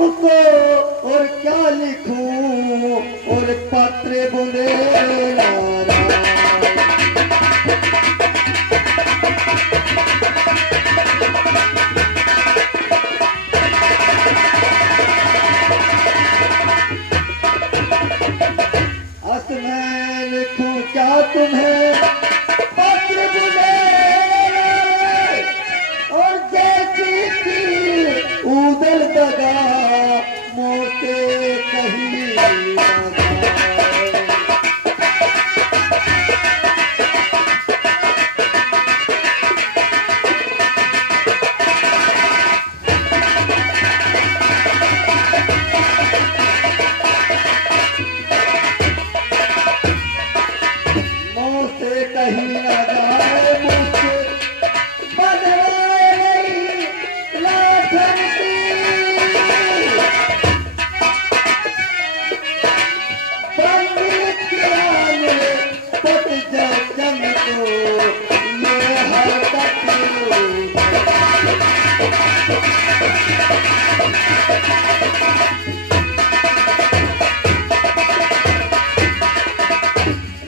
तुमको और क्या लिखूं और पत्र बुंदेला मैं लिखूं क्या तुम्हें पत्र बुंदेला और जैसी की उदल दगा मोटे कहीं मोटे कहीं न जाए मुझसे बदवाए नहीं लाठन की बंदी किया ये पट जंग को ये हरकत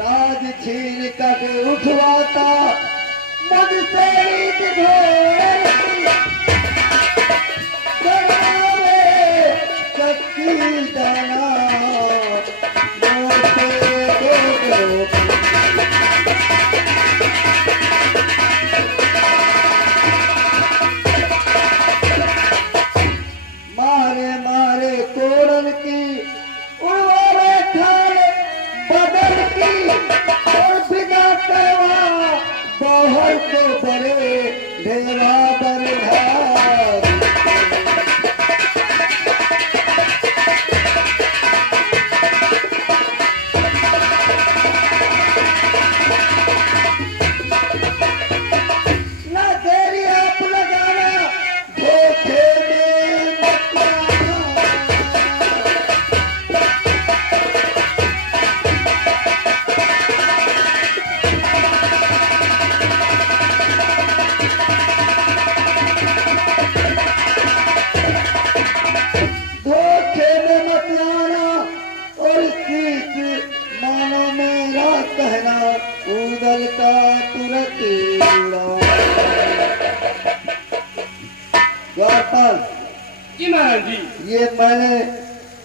राज छीन कर उठवाता मुझसे चक्की दाना मारे मारे कोरन की उड़वावे खाल बदल की और बिना करवा बहुत बड़े ढेरा बरहार ना देरी आप लगाना धोखे में मत आना। धोखे में मत आना और सीख मानो मेरा कहना उदल का तुरंत द्वारपाल जी महाराज जी। ये मैंने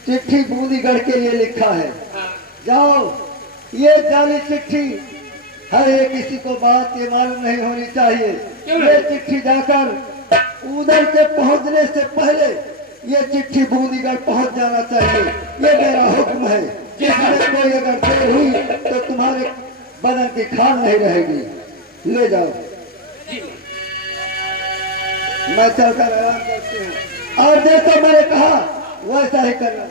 चिट्ठी बूंदीगढ़ के लिए लिखा है। जाओ ये जाली चिट्ठी हर एक किसी को बात ये मालूम नहीं होनी चाहिए। ये चिट्ठी जाकर उधर के पहुंचने से पहले ये चिट्ठी बूंदीगढ़ पहुंच जाना चाहिए। ये मेरा हुक्म है। जिसमें कोई अगर देर हुई तो तुम्हारे बदन की खान नहीं रहेगी। ले जाओ। मैं चलकर आराम करती हूँ और जैसा मैंने कहा वैसा ही करना।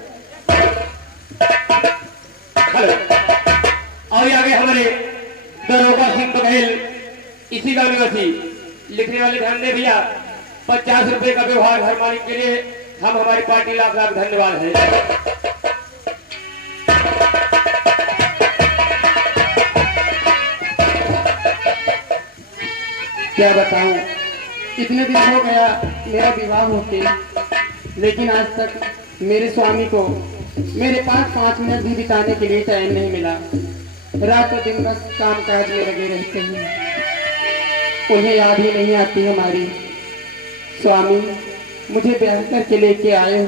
और आगे हमारे दरोगा सिंह बघेल इसी गांव निवासी लिखने वाले ध्यान दे भैया 50 रुपए का व्यवहार घर मालिक के लिए हम हमारी पार्टी लाख लाख धन्यवाद है। क्या बताऊं, इतने दिन हो गया मेरा विवाह होते, लेकिन आज तक मेरे स्वामी को मेरे पास 5 मिनट भी बिताने के लिए टाइम नहीं मिला। रात और दिन बस काम काज में लगे रहते हैं। उन्हें याद ही नहीं आती हमारी। स्वामी, मुझे ब्याह करके लेके आए हो,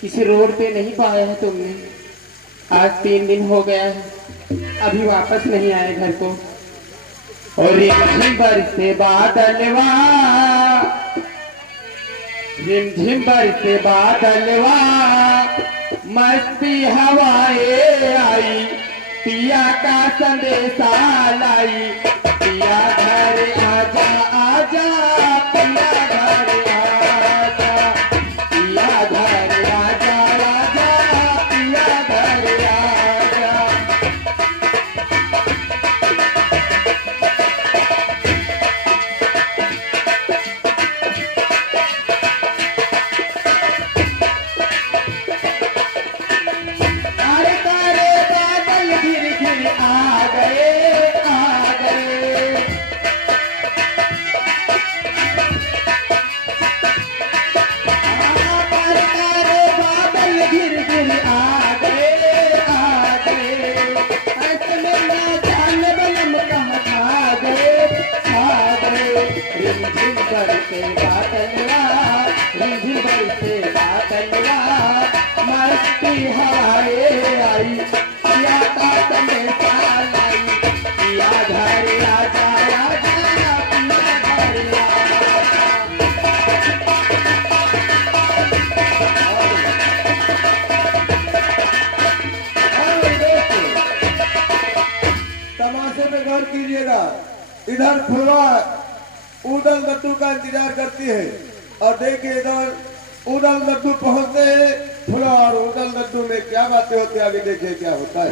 किसी रोड पे नहीं पाया है तुमने। आज 3 दिन हो गया है, अभी वापस नहीं आए घर को। और रिमझिम बरसे बादलवा, रिमझिम बरसे बादलवा, मस्ती हवाएं आई, पिया का संदेशा लाई। पिया घर आजा आजा, पिया घर आजा, पिया घर आजा आजा, पिया घर आजा। आ गए मेरा मस्ती हवाए आई पिया का संदेशा लाई पिया घर आ जाया जाया पिया घर तमाशे में गौर कीजिएगा। इधर फुलवा उदल लड्डू का इंतजार करती है और देखिए इधर उदल लड्डू पहुंचते हैं। फुलवा और उदल लड्डू में क्या बातें होती है, आगे देखिए क्या होता है।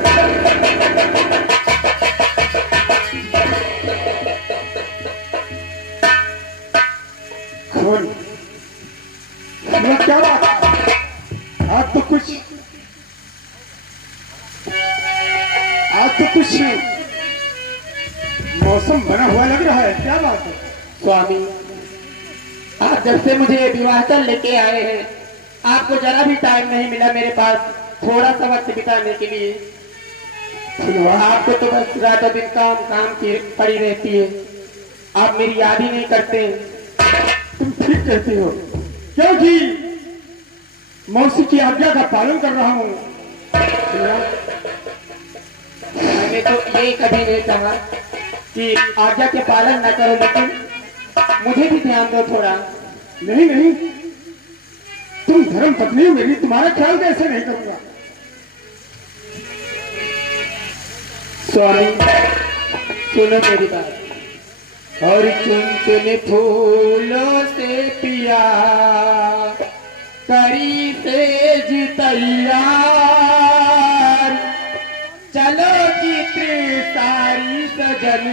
क्या बात है? आज तो कुछ मौसम बना हुआ लग रहा है, क्या बात है? स्वामी, आप जब से मुझे विवाह कर लेके आए हैं, आपको जरा भी टाइम नहीं मिला मेरे पास थोड़ा सा वक्त बिताने के लिए। आपको तो बस रातों दिन काम काम की पड़ी रहती है, आप मेरी याद ही नहीं करते। तुम ठीक कहती हो, क्योंकि मौसी की आज्ञा का पालन कर रहा हूँ। मैंने तो ये कभी नहीं कहा कि आज्ञा के पालन न करो, लेकिन मुझे भी ध्यान दो थोड़ा। नहीं नहीं, तुम धर्म पत्नी हो मेरी, तुम्हारा ख्याल कैसे नहीं करूंगा। स्वामी सुनो मेरी बात। और चुन चुन फूलों से पिया करी सेज तैयार, चलो चित्र सारी सजन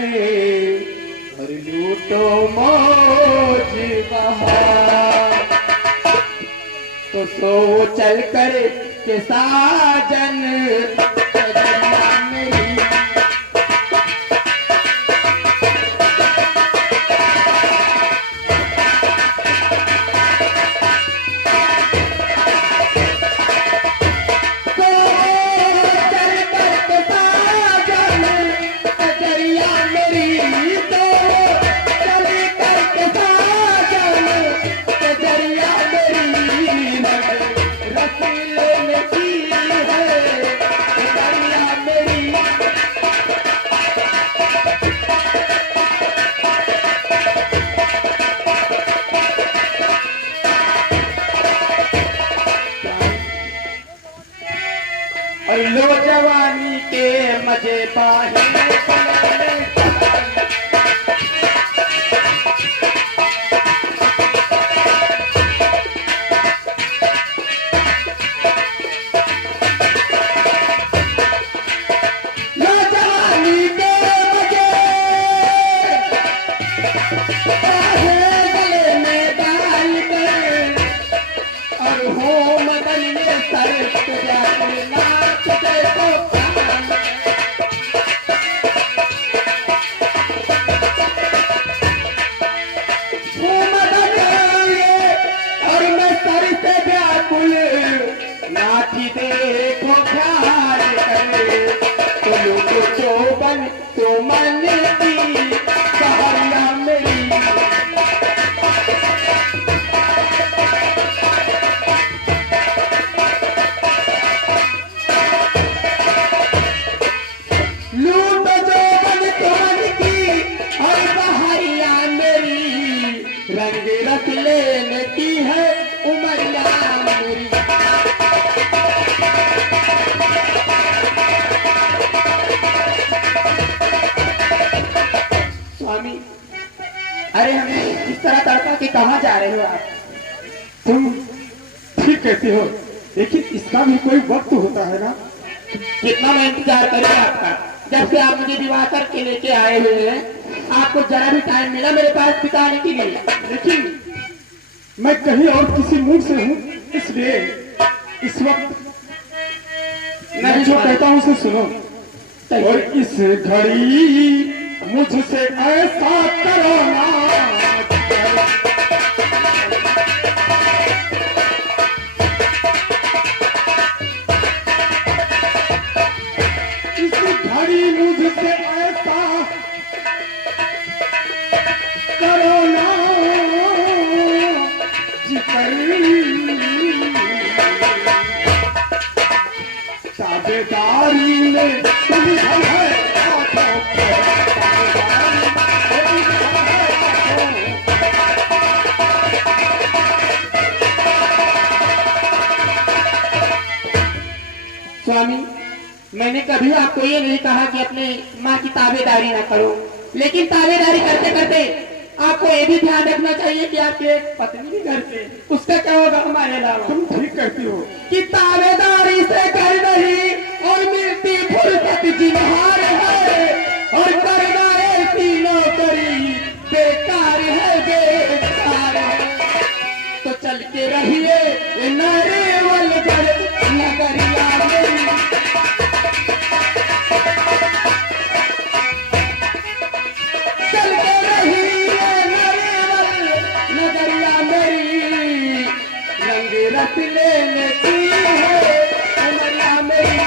और लूटो मौज बहार। तो सो चल कर के साजन सजनिया मेरी लो जवानी के मजे बाहे नाची देखो प्यार करे तो चौबन तो मन की सहरिया मेरी। लूट चौबन तो मन की और सहरिया मेरी, रंग रस लेने की है उमरिया मेरी। स्वामी, अरे हमें इस तरह तड़पा के कहाँ जा रहे हो आप? तुम ठीक कहती हो, लेकिन इसका भी कोई वक्त होता है ना। कितना मैं इंतजार करूँ आपका, जब से आप मुझे विवाह करके लेके आए हुए हैं, आपको जरा भी टाइम मिला मेरे पास बिताने के लिए? लेकिन मैं कहीं और किसी मूड से हूँ, इसलिए इस वक्त मैं जो कहता हूँ उसे सुनो। और इस घड़ी मुझसे ऐसा करो ना, इस घड़ी मुझसे ऐसा करो ना जिकर ताबेदारी में उलझन है आंखों पे, ताबेदारी में उलझन है आंखों। स्वामी, मैंने कभी आपको ये नहीं कहा कि अपने माँ की ताबेदारी ना करो, लेकिन ताबेदारी करते करते आपको ये भी ध्यान रखना चाहिए कि आपके पत्नी भी घर पे, उसका क्या होगा हमारे अलावा। तुम ठीक कहती हो कि ताबेदारी से घर नहीं और मिलती फुर्सत जिम्हार है, और करना ऐसी नौकरी बेकार है, बेकार है। तो चल के रहिए नारेवल गढ़ नगरिया मेरी, चल के रहिए नारेवल नगरिया मेरी, रंग रस लेने की है उमरिया मेरी।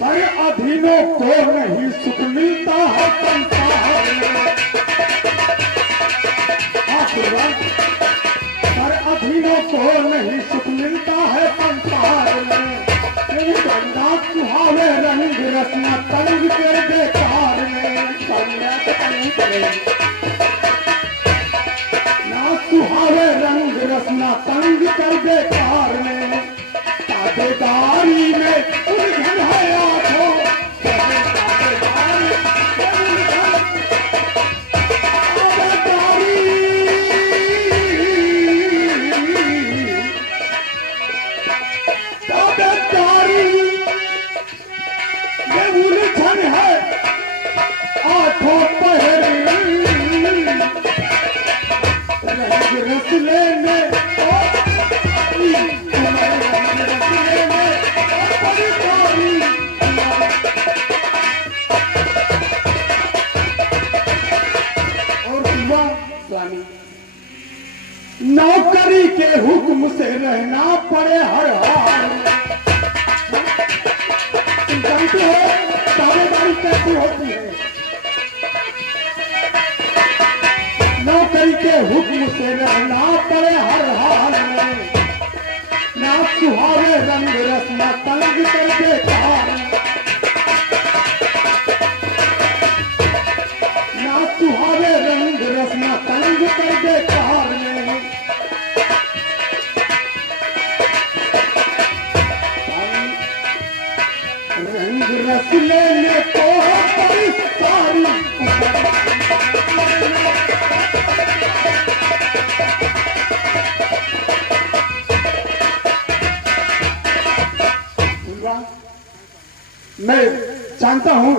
पर अधीनों को नहीं सुख मिलता है संसार में। पर अधीनों को नहीं सुख मिलता है संसार में। गंगा सुहावे रंग रसना तंग कर बेकार में, ना सुहावे रंग रसना तंग कर बेकार में। ताबेदारी में उलझन है आंखों, ताबेदारी में उलझन, ताबेदारी में उलझन है आंखों पर, रंग रस लेने स्वामी, नौकरी के हुक्म से रहना पड़े हर हाल में। तुम जानते हो ताबेदारी कैसी होती है। नौकरी के हुक्म से रहना पड़े हर हाल में, ना सुहावे रंग रसना तंग कर बेकार, ना सुहावे रंग रसना तंग कर बेकार में। रंग रस लेने को बड़ी सारी मैं जानता हूँ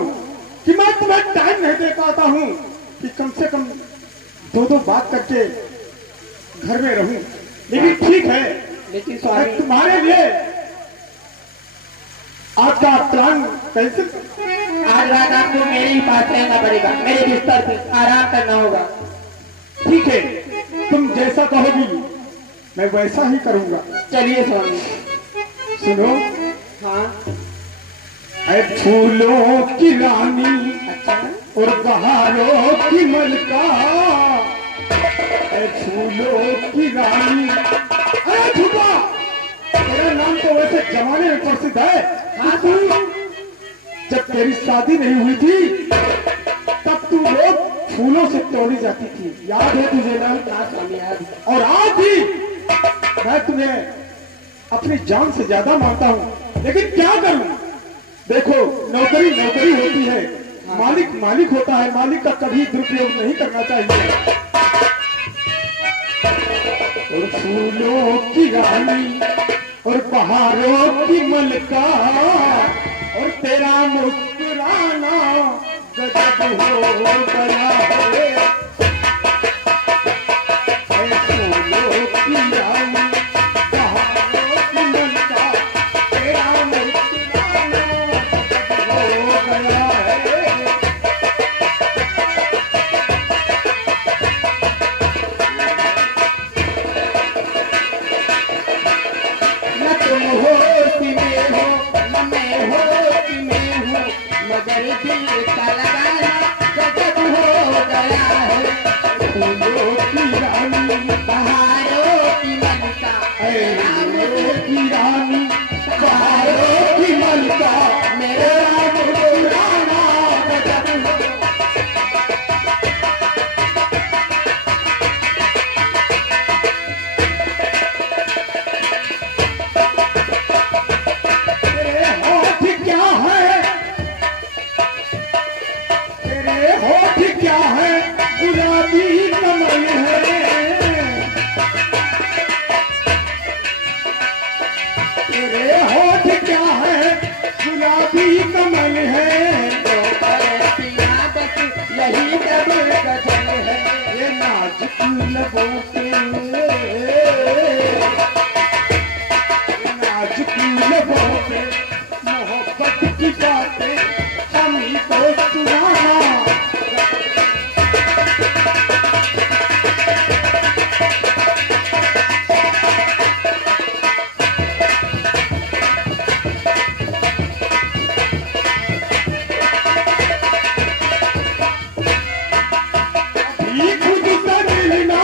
कि मैं तुम्हें टाइम नहीं दे पाता हूँ कि कम से कम दो बात करके घर में रहूं, लेकिन ठीक है। लेकिन मैं स्वामी, तुम्हारे लिए आज का प्लान कैंसिल। आज रात आपको मेरे ही पास रहना पड़ेगा, मेरे बिस्तर पे आराम करना होगा। ठीक है, तुम जैसा कहोगी मैं वैसा ही करूंगा। चलिए स्वामी। सुनो, हाँ, ऐ फूलों की रानी अच्छा, और बहारों की मलका, ऐ फूलों की रानी। अरे झूठा, तेरा नाम तो वैसे जमाने में प्रसिद्ध है। हाँ, तू जब तेरी शादी नहीं हुई थी तब तू रोज फूलों से तोड़ी जाती थी, याद है तुझे ना? हाँ स्वामी, याद। और आज भी मैं तुम्हें अपनी जान से ज्यादा मानता हूँ, लेकिन क्या करूं? देखो, नौकरी नौकरी होती है, मालिक मालिक होता है, मालिक का कभी दुरुपयोग नहीं करना चाहिए। और फूलों की रानी और बहारों की मलका और तेरा मुस्कुराना गजब हो गया है। ऐ फूलों की रानी बहारों की मलका, तेरा मुस्कुराना गजब हो गया है। न तुम होती में हो, न मैं होती में हूँ, मगर दिल का लगाना गजब हो गया है। फूलों की रानी बहारों की मलका राम की रानी बहारों की मलका मेरे राम की राना गजब हो। तेरे होठ क्या है, तेरे होठ क्या है, गुलाबी कमल है। तेरे होठ क्या है, गुलाबी कमल है। तो बरसिया बस यही डबल गजल है। ये नाजुक लबों पे, ये नाजुक लबों पे मोहब्बत की बातें हम ही को सुनाना। कभी खुद से मिलना,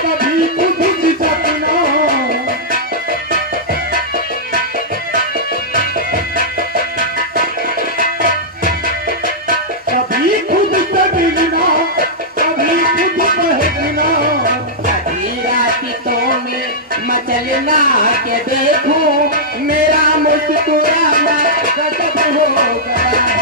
कभी खुद से सपना। कभी खुद से मिलना, कभी खुद बहना। आधी रातों में मचलना के देखूं मेरा मुस्कुराना गजब हो गया है।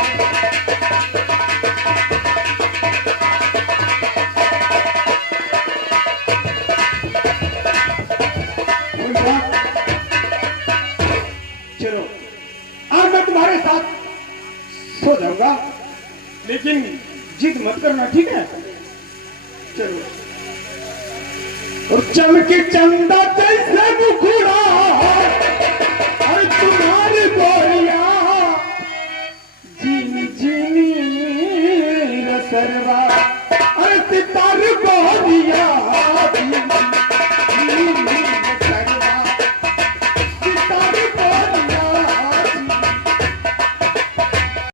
चलो आज मैं तुम्हारे साथ सो जाऊंगा, लेकिन जिद मत करना, ठीक है? चलो। और चमके चंदा